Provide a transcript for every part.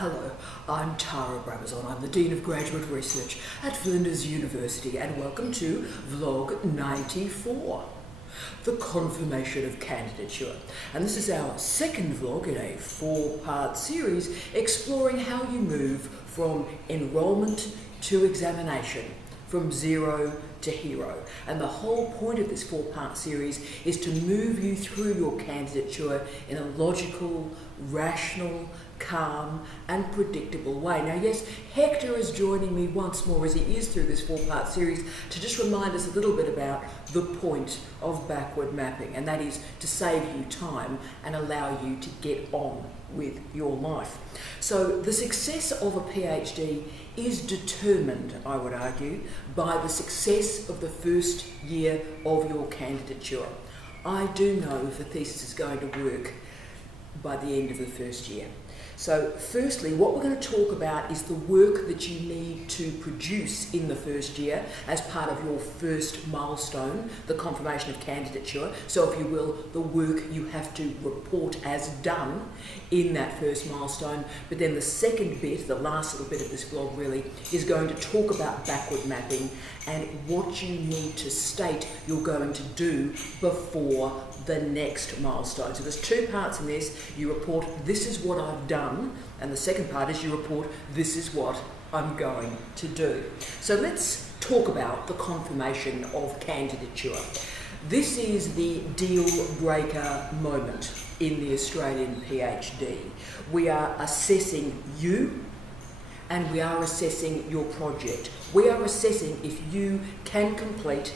Hello, I'm Brabazon. I'm the Dean of Graduate Research at Flinders University, and welcome to Vlog 94, the Confirmation of Candidature. And this is our second vlog in a 4-part series exploring how you move from enrolment to examination, from zero to hero. And the whole point of this 4-part series is to move you through your candidature in a logical, rational, calm and predictable way. Now yes, Hector is joining me once more as he is through this 4-part series to just remind us a little bit about the point of backward mapping, and that is to save you time and allow you to get on with your life. So the success of a PhD is determined, I would argue, by the success of the first year of your candidature. I do know if a thesis is going to work by the end of the first year. So firstly, what we're going to talk about is the work that you need to produce in the first year as part of your first milestone, the confirmation of candidature. So if you will, the work you have to report as done in that first milestone. But then the second bit, the last little bit of this vlog really, is going to talk about backward mapping and what you need to state you're going to do before the next milestone. So there's 2 parts in this. You report, this is what I've done, and the second part is you report, this is what I'm going to do. So let's talk about the confirmation of candidature. This is the deal breaker moment in the Australian PhD. We are assessing you, and we are assessing your project. We are assessing if you can complete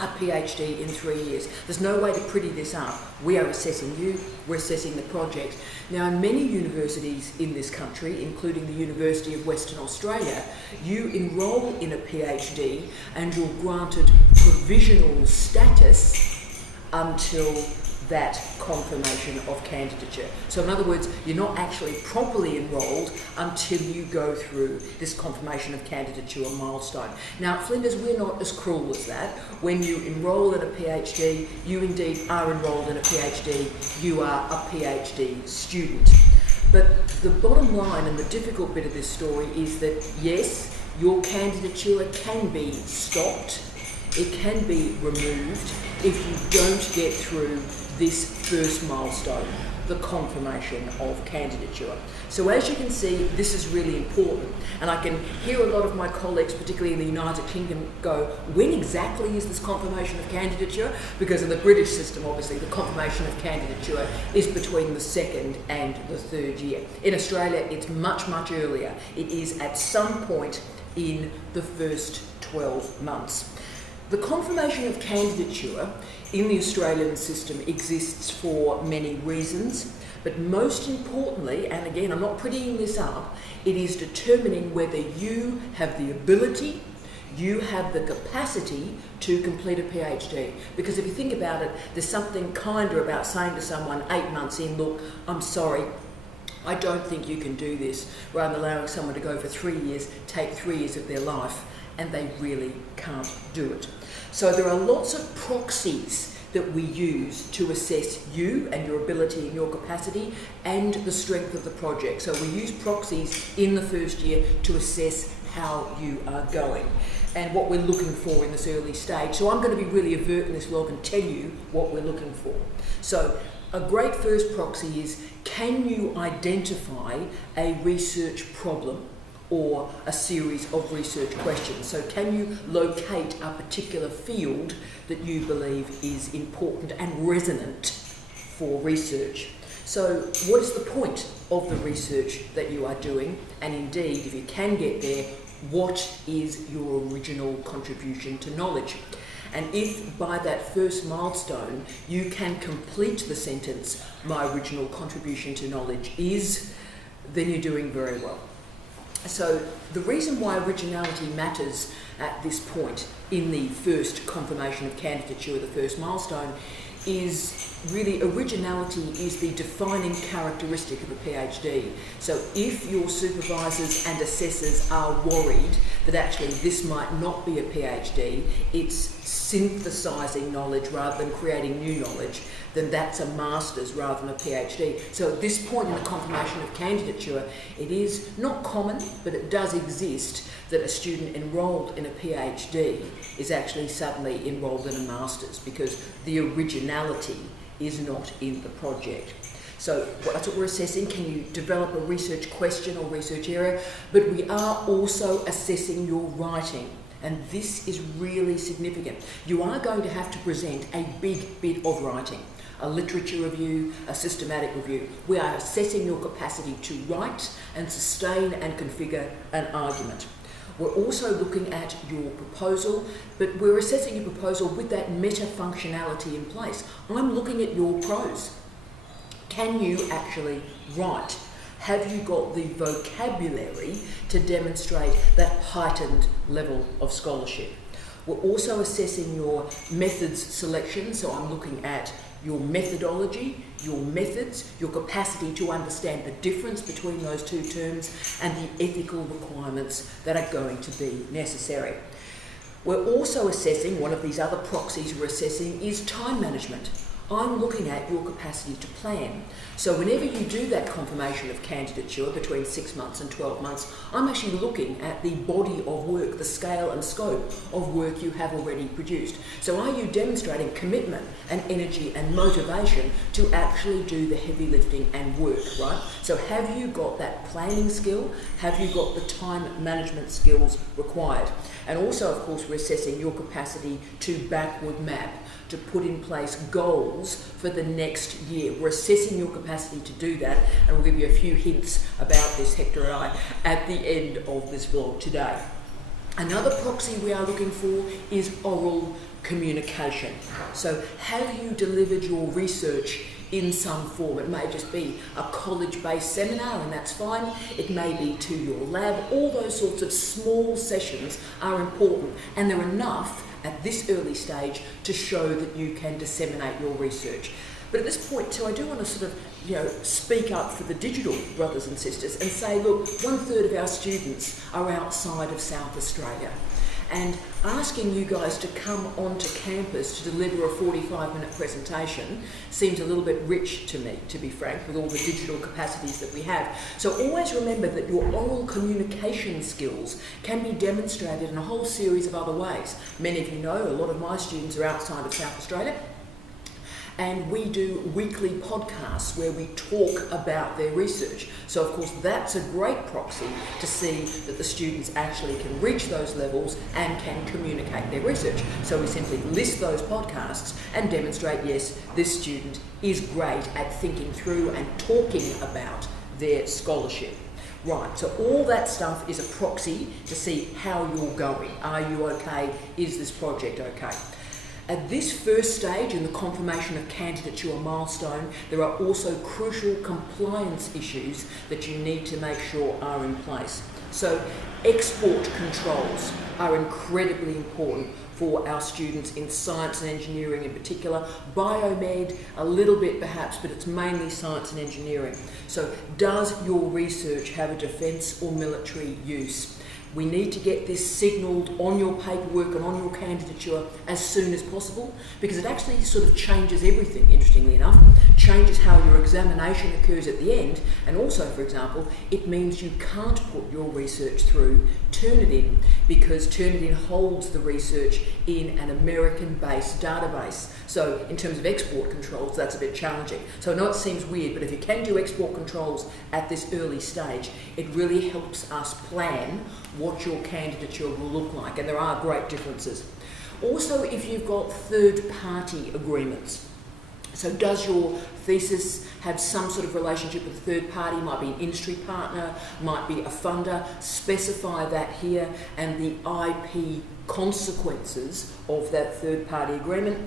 a PhD in 3 years. There's no way to pretty this up. We are assessing you, we're assessing the project. Now, in many universities in this country, including the University of Western Australia, you enrol in a PhD and you're granted provisional status until that confirmation of candidature. So in other words, you're not actually properly enrolled until you go through this confirmation of candidature milestone. Now at Flinders, we're not as cruel as that. When you enrol in a PhD, you indeed are enrolled in a PhD, you are a PhD student. But the bottom line and the difficult bit of this story is that yes, your candidature can be stopped, it can be removed if you don't get through this first milestone, the confirmation of candidature. So as you can see, this is really important, and I can hear a lot of my colleagues, particularly in the United Kingdom, go, when exactly is this confirmation of candidature? Because in the British system, obviously, the confirmation of candidature is between the 2nd and the 3rd year. In Australia, it's much, much earlier. It is at some point in the first 12 months. The confirmation of candidature in the Australian system exists for many reasons, but most importantly, and again, I'm not prettying this up, it is determining whether you have the ability, you have the capacity to complete a PhD. Because if you think about it, there's something kinder about saying to someone 8 months in, look, I'm sorry, I don't think you can do this, rather than allowing someone to go for 3 years, take 3 years of their life, and they really can't do it. So there are lots of proxies that we use to assess you and your ability and your capacity and the strength of the project. So we use proxies in the first year to assess how you are going and what we're looking for in this early stage. So I'm going to be really overt in this vlog and tell you what we're looking for. So a great first proxy is, can you identify a research problem or a series of research questions? So can you locate a particular field that you believe is important and resonant for research? So what is the point of the research that you are doing? And indeed, if you can get there, what is your original contribution to knowledge? And if by that first milestone you can complete the sentence, my original contribution to knowledge is, then you're doing very well. So the reason why originality matters at this point in the first confirmation of candidature, the first milestone, is really originality is the defining characteristic of a PhD. So if your supervisors and assessors are worried that actually this might not be a PhD, it's synthesising knowledge rather than creating new knowledge, then that's a master's rather than a PhD. So at this point in the confirmation of candidature, it is not common, but it does exist that a student enrolled in a PhD is actually suddenly enrolled in a master's because the originality is not in the project. So that's what we're assessing. Can you develop a research question or research area? But we are also assessing your writing. And this is really significant. You are going to have to present a big bit of writing, a literature review, a systematic review. We are assessing your capacity to write and sustain and configure an argument. We're also looking at your proposal, but we're assessing your proposal with that meta functionality in place. I'm looking at your prose. Can you actually write? Have you got the vocabulary to demonstrate that heightened level of scholarship? We're also assessing your methods selection, so I'm looking at your methodology, your methods, your capacity to understand the difference between those two terms, and the ethical requirements that are going to be necessary. We're also assessing, one of these other proxies we're assessing is time management. I'm looking at your capacity to plan. So whenever you do that confirmation of candidature between 6 months and 12 months, I'm actually looking at the body of work, the scale and scope of work you have already produced. So are you demonstrating commitment and energy and motivation to actually do the heavy lifting and work, right? So have you got that planning skill? Have you got the time management skills required? And also, of course, we're assessing your capacity to backward map, to put in place goals for the next year. We're assessing your capacity to do that, and we'll give you a few hints about this, Hector and I, at the end of this vlog today. Another proxy we are looking for is oral communication. So have you delivered your research in some form? It may just be a college-based seminar, and that's fine. It may be to your lab. All those sorts of small sessions are important, and they're enough at this early stage to show that you can disseminate your research. But at this point too, I do want to sort of, speak up for the digital brothers and sisters and say, look, 1/3 of our students are outside of South Australia. And asking you guys to come onto campus to deliver a 45-minute presentation seems a little bit rich to me, to be frank, with all the digital capacities that we have. So always remember that your oral communication skills can be demonstrated in a whole series of other ways. Many of you know a lot of my students are outside of South Australia, and we do weekly podcasts where we talk about their research. So of course that's a great proxy to see that the students actually can reach those levels and can communicate their research. So we simply list those podcasts and demonstrate, yes, this student is great at thinking through and talking about their scholarship. Right, so all that stuff is a proxy to see how you're going. Are you okay? Is this project okay? At this first stage in the confirmation of candidature or milestone, there are also crucial compliance issues that you need to make sure are in place. So export controls are incredibly important for our students in science and engineering in particular. Biomed, a little bit perhaps, but it's mainly science and engineering. So does your research have a defence or military use? We need to get this signalled on your paperwork and on your candidature as soon as possible, because it actually sort of changes everything, interestingly enough. Changes how your examination occurs at the end, and also, for example, it means you can't put your research through Turnitin, because Turnitin holds the research in an American-based database. So in terms of export controls, that's a bit challenging. So I know it seems weird, but if you can do export controls at this early stage, it really helps us plan what your candidature will look like, and there are great differences. Also, if you've got third-party agreements, so does your thesis have some sort of relationship with a third party? Might be an industry partner, might be a funder. Specify that here, and the IP consequences of that third party agreement.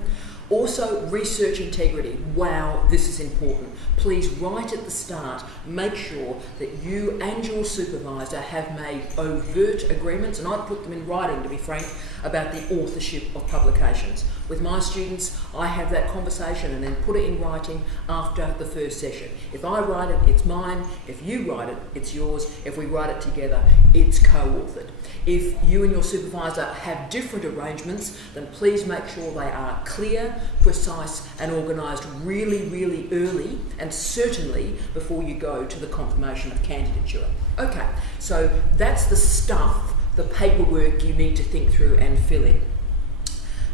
Also, research integrity. Wow, this is important. Please, right at the start, make sure that you and your supervisor have made overt agreements, and I put them in writing, to be frank, about the authorship of publications. With my students, I have that conversation and then put it in writing after the first session. If I write it, it's mine. If you write it, it's yours. If we write it together, it's co-authored. If you and your supervisor have different arrangements, then please make sure they are clear, precise and organised really, really early, and certainly before you go to the confirmation of candidature. Okay, so that's the stuff, the paperwork you need to think through and fill in.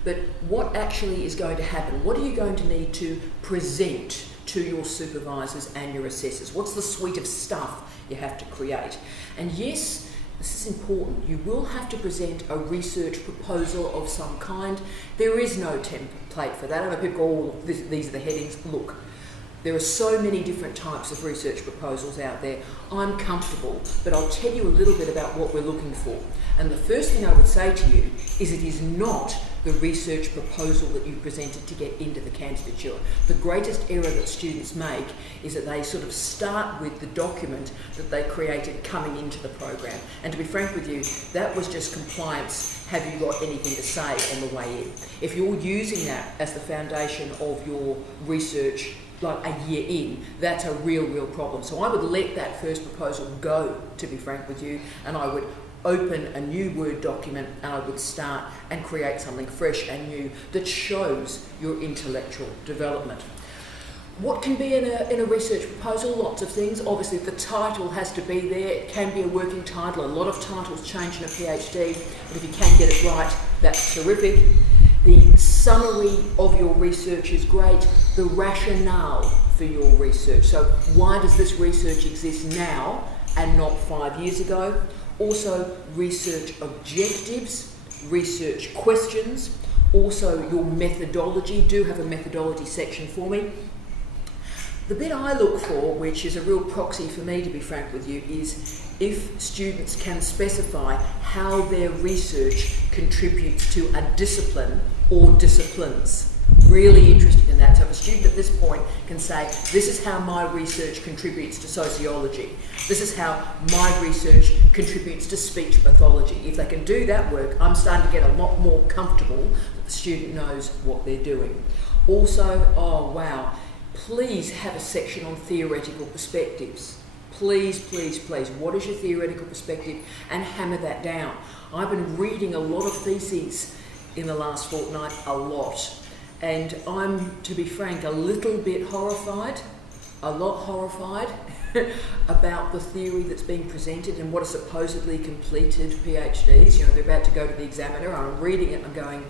But what actually is going to happen? What are you going to need to present to your supervisors and your assessors? What's the suite of stuff you have to create? And yes, this is important. You will have to present a research proposal of some kind. There is no template for that. I know people go, oh, these are the headings. Look, there are so many different types of research proposals out there. I'm comfortable, but I'll tell you a little bit about what we're looking for. And the first thing I would say to you is it is not the research proposal that you presented to get into the candidature. The greatest error that students make is that they sort of start with the document that they created coming into the program. And to be frank with you, that was just compliance. Have you got anything to say on the way in? If you're using that as the foundation of your research like a year in, that's a real problem. So I would let that first proposal go, to be frank with you, and I would open a new Word document and I would start and create something fresh and new that shows your intellectual development. What can be in a research proposal? Lots of things. Obviously the title has to be there. It can be a working title. A lot of titles change in a PhD, but if you can get it right, that's terrific. The summary of your research is great. The rationale for your research. So why does this research exist now and not 5 years ago? Also research objectives, research questions, also your methodology. Do have a methodology section for me. The bit I look for, which is a real proxy for me to be frank with you, is if students can specify how their research contributes to a discipline or disciplines. Really interested in that. So if a student at this point can say, this is how my research contributes to sociology. This is how my research contributes to speech pathology. If they can do that work, I'm starting to get a lot more comfortable that the student knows what they're doing. Also, oh wow, please have a section on theoretical perspectives. Please, please, please, what is your theoretical perspective? And hammer that down. I've been reading a lot of theses in the last fortnight, a lot. And I'm, to be frank, a little bit horrified, a lot horrified about the theory that's being presented and what are supposedly completed PhDs. You know, they're about to go to the examiner and I'm reading it and I'm going,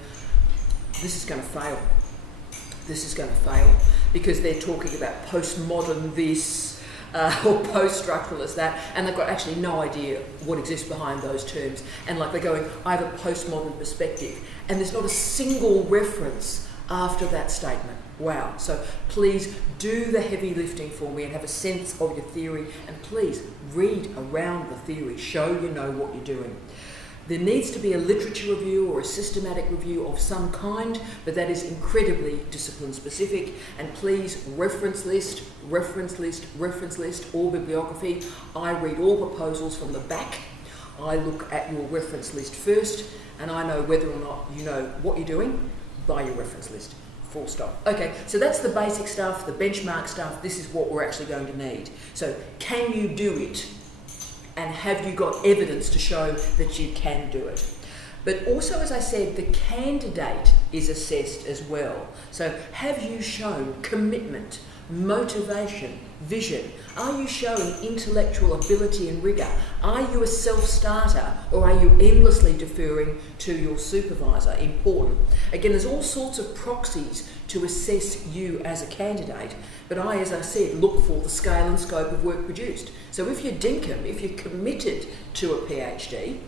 this is going to fail. This is going to fail because they're talking about postmodern this or post-structuralist that, and they've got actually no idea what exists behind those terms. And like they're going, I have a postmodern perspective. And there's not a single reference after that statement. Wow. So please do the heavy lifting for me and have a sense of your theory, and please read around the theory, show you know what you're doing. There needs to be a literature review or a systematic review of some kind, but that is incredibly discipline specific. And please reference list, reference list, reference list, or bibliography. I read all proposals from the back. I look at your reference list first, and I know whether or not you know what you're doing by your reference list. Full stop. Okay, so that's the basic stuff, the benchmark stuff. This is what we're actually going to need. So can you do it? And have you got evidence to show that you can do it? But also, as I said, the candidate is assessed as well. So have you shown commitment, motivation, vision? Are you showing intellectual ability and rigour? Are you a self-starter, or are you endlessly deferring to your supervisor? Important. Again, there's all sorts of proxies to assess you as a candidate, but I, as I said, look for the scale and scope of work produced. So if you're dinkum, if you're committed to a PhD,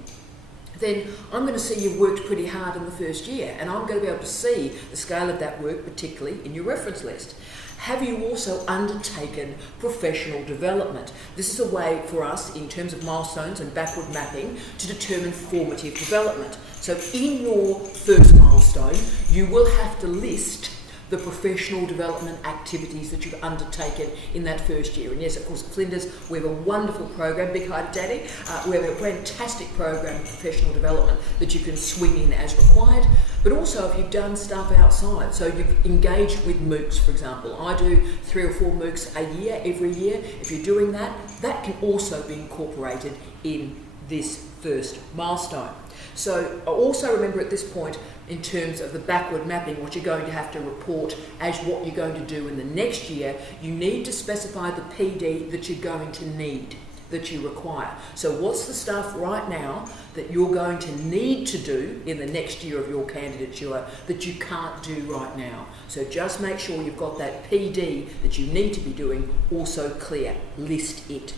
then I'm going to see you've worked pretty hard in the first year, and I'm going to be able to see the scale of that work, particularly in your reference list. Have you also undertaken professional development? This is a way for us, in terms of milestones and backward mapping, to determine formative development. So in your first milestone, you will have to list the professional development activities that you've undertaken in that first year. And yes, of course, at Flinders, we have a wonderful program, Big Hi to Daddy. We have a fantastic program of professional development that you can swing in as required. But also if you've done stuff outside, so you've engaged with MOOCs, for example. I do 3 or 4 MOOCs a year, every year. If you're doing that, that can also be incorporated in this first milestone. So also remember at this point, in terms of the backward mapping, what you're going to have to report as what you're going to do in the next year, you need to specify the PD that you're going to need, that you require. So what's the stuff right now that you're going to need to do in the next year of your candidature that you can't do right now? So just make sure you've got that PD that you need to be doing also clear. List it.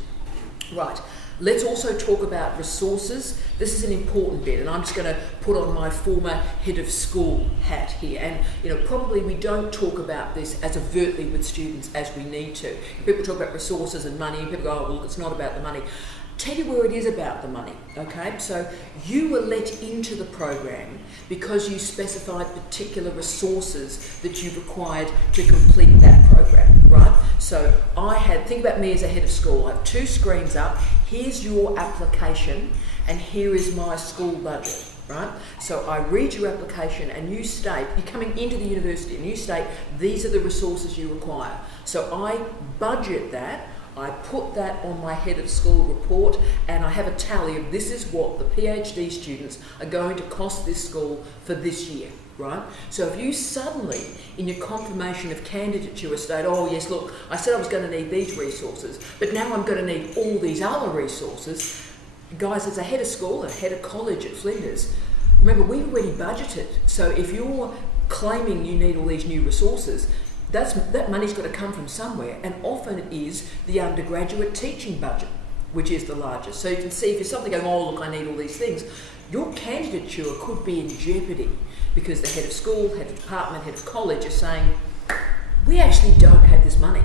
Right. Let's also talk about resources. This is an important bit, and I'm just going to put on my former head of school hat here. And probably we don't talk about this as overtly with students as we need to. People talk about resources and money, and people go, oh, well, it's not about the money. Tell you where it is about the money, okay? So you were let into the program because you specified particular resources that you required to complete that program, right? So think about me as a head of school. I have 2 screens up. Here's your application, and here is my school budget, right? So I read your application, and you state, you're coming into the university, and you state, these are the resources you require. So I budget that. I put that on my head of school report, and I have a tally of this is what the PhD students are going to cost this school for this year, right? So if you suddenly, in your confirmation of candidature, state, oh yes, look, I said I was going to need these resources, but now I'm going to need all these other resources. Guys, as a head of school, a head of college at Flinders, remember, we've already budgeted. So if you're claiming you need all these new resources, that money's got to come from somewhere, and often it is the undergraduate teaching budget, which is the largest. So you can see if you're suddenly going, oh look, I need all these things, your candidature could be in jeopardy because the head of school, head of department, head of college are saying, we actually don't have this money.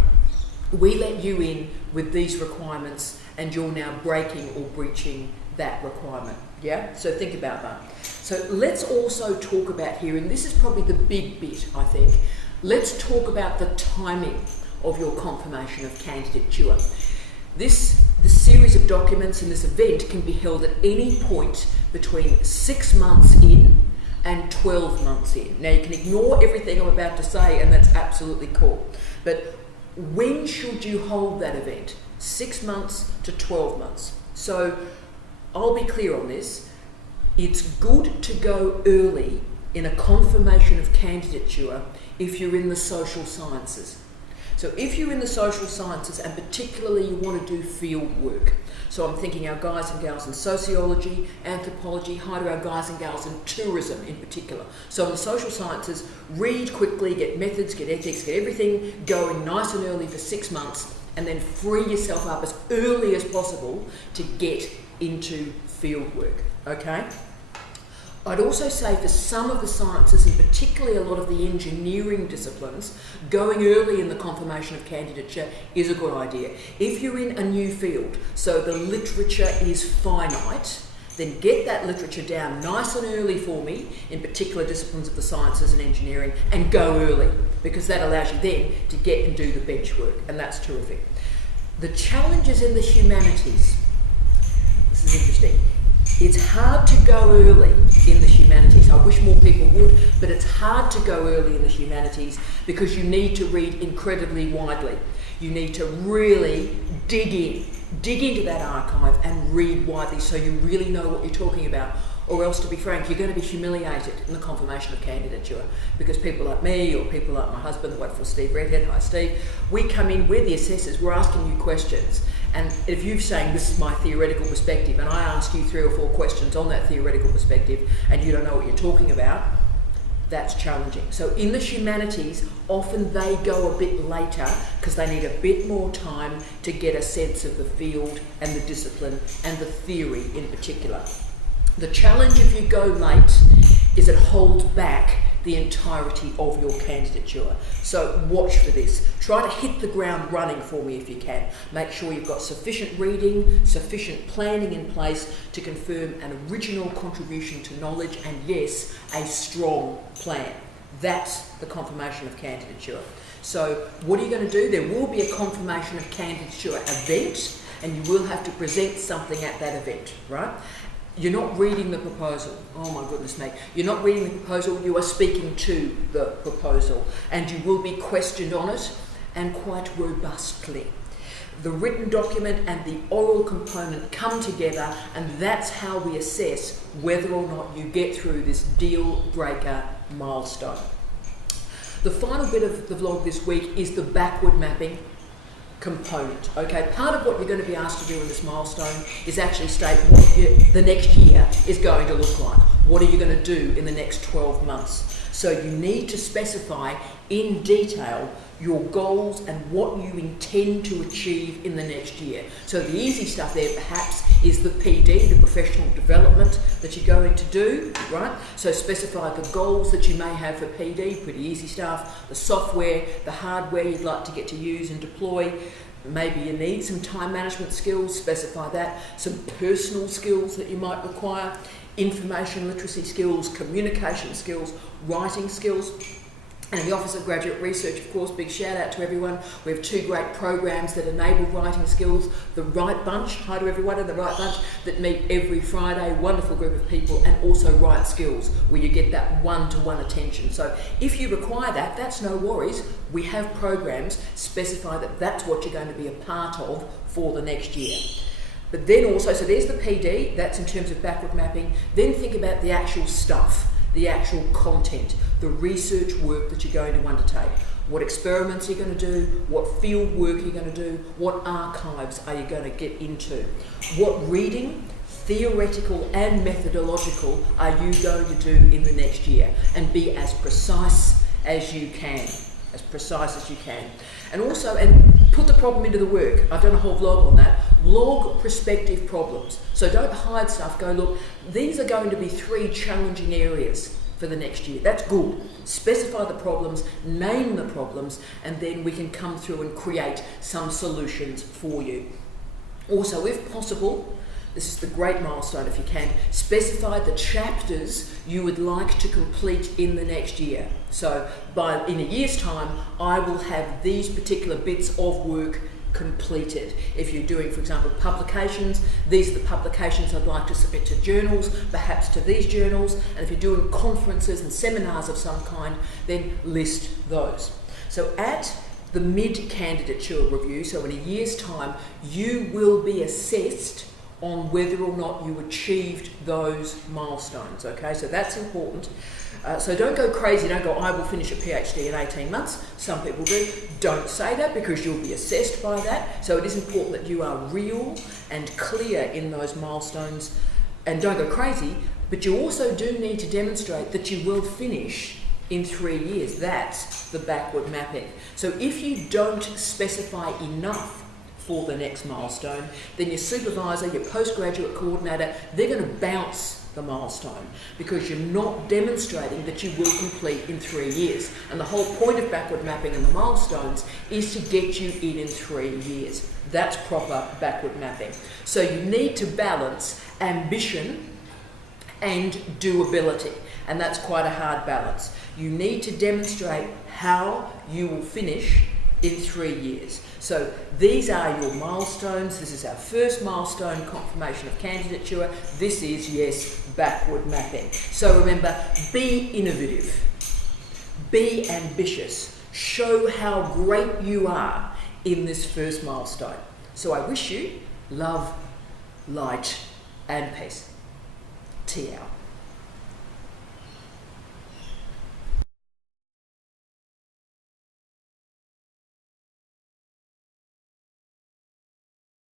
We let you in with these requirements and you're now breaking or breaching that requirement. Yeah, so think about that. So let's also talk about here, and this is probably the big bit, I think. Let's talk about the timing of your confirmation of candidature. The series of documents in this event can be held at any point between 6 months in and 12 months in. Now you can ignore everything I'm about to say, and that's absolutely cool. But when should you hold that event? 6 months to 12 months. So I'll be clear on this. It's good to go early in a confirmation of candidature if you're in the social sciences. So if you're in the social sciences, and particularly you want to do field work, so I'm thinking our guys and gals in sociology, anthropology, hi to our guys and gals in tourism in particular. So in the social sciences, read quickly, get methods, get ethics, get everything going nice and early for 6 months, and then free yourself up as early as possible to get into field work, okay? I'd also say for some of the sciences, and particularly a lot of the engineering disciplines, going early in the confirmation of candidature is a good idea. If you're in a new field, so the literature is finite, then get that literature down nice and early for me, in particular disciplines of the sciences and engineering, and go early, because that allows you then to get and do the bench work, and that's terrific. The challenges in the humanities, this is interesting. It's hard to go early in the humanities. I wish more people would, but it's hard to go early in the humanities because you need to read incredibly widely. You need to really dig into that archive and read widely so you really know what you're talking about. Or else, to be frank, you're going to be humiliated in the confirmation of candidature because people like me or people like my husband, the wonderful Steve Redhead, hi Steve, we come in, we're the assessors, we're asking you questions. And if you're saying this is my theoretical perspective and I ask you 3 or 4 questions on that theoretical perspective and you don't know what you're talking about, that's challenging. So in the humanities, often they go a bit later because they need a bit more time to get a sense of the field and the discipline and the theory in particular. The challenge if you go late is it holds back the entirety of your candidature. So watch for this. Try to hit the ground running for me if you can. Make sure you've got sufficient reading, sufficient planning in place to confirm an original contribution to knowledge and, yes, a strong plan. That's the confirmation of candidature. So what are you going to do? There will be a confirmation of candidature event, and you will have to present something at that event, right? You're not reading the proposal. Oh my goodness me. You're not reading the proposal, you are speaking to the proposal, and you will be questioned on it, and quite robustly. The written document and the oral component come together, and that's how we assess whether or not you get through this deal breaker milestone. The final bit of the vlog this week is the backward mapping component. Okay, part of what you're going to be asked to do in this milestone is actually state what the next year is going to look like. What are you going to do in the next 12 months? So you need to specify in detail your goals and what you intend to achieve in the next year. So the easy stuff there perhaps is the PD, the professional development that you're going to do, right? So specify the goals that you may have for PD, pretty easy stuff. The software, the hardware you'd like to get to use and deploy. Maybe you need some time management skills, specify that. Some personal skills that you might require. Information literacy skills, communication skills, writing skills. And the Office of Graduate Research, of course, big shout out to everyone. We have 2 great programs that enable writing skills. The Right Bunch, hi to everyone in the Right Bunch, that meet every Friday, wonderful group of people, and also Right Skills, where you get that one-to-one attention. So if you require that, that's no worries. We have programs, specify that that's what you're going to be a part of for the next year. But then also, so there's the PD, that's in terms of backward mapping. Then think about the actual stuff, the actual content, the research work that you're going to undertake. What experiments are you going to do? What field work are you going to do? What archives are you going to get into? What reading, theoretical and methodological, are you going to do in the next year? And be as precise as you can. As precise as you can. And also, and put the problem into the work. I've done a whole vlog on that. Log prospective problems. So don't hide stuff. Go, look, these are going to be 3 challenging areas for the next year. That's good. Specify the problems, name the problems, and then we can come through and create some solutions for you. Also, if possible, this is the great milestone if you can, specify the chapters you would like to complete in the next year. So in a year's time, I will have these particular bits of work completed. If you're doing, for example, publications, these are the publications I'd like to submit to journals, perhaps to these journals, and if you're doing conferences and seminars of some kind, then list those. So at the mid-candidature review, so in a year's time, you will be assessed on whether or not you achieved those milestones, okay? So that's important. So don't go crazy, don't go, I will finish a PhD in 18 months. Some people do. Don't say that because you'll be assessed by that. So it is important that you are real and clear in those milestones, and don't go crazy, but you also do need to demonstrate that you will finish in 3 years. That's the backward mapping. So if you don't specify enough for the next milestone, then your supervisor, your postgraduate coordinator, they're going to bounce the milestone because you're not demonstrating that you will complete in 3 years. And the whole point of backward mapping and the milestones is to get you in 3 years. That's proper backward mapping. So you need to balance ambition and doability, and that's quite a hard balance. You need to demonstrate how you will finish in 3 years. So these are your milestones. This is our first milestone, confirmation of candidature. This is, yes, backward mapping. So remember, be innovative, be ambitious, show how great you are in this first milestone. So I wish you love, light, and peace. Tea out.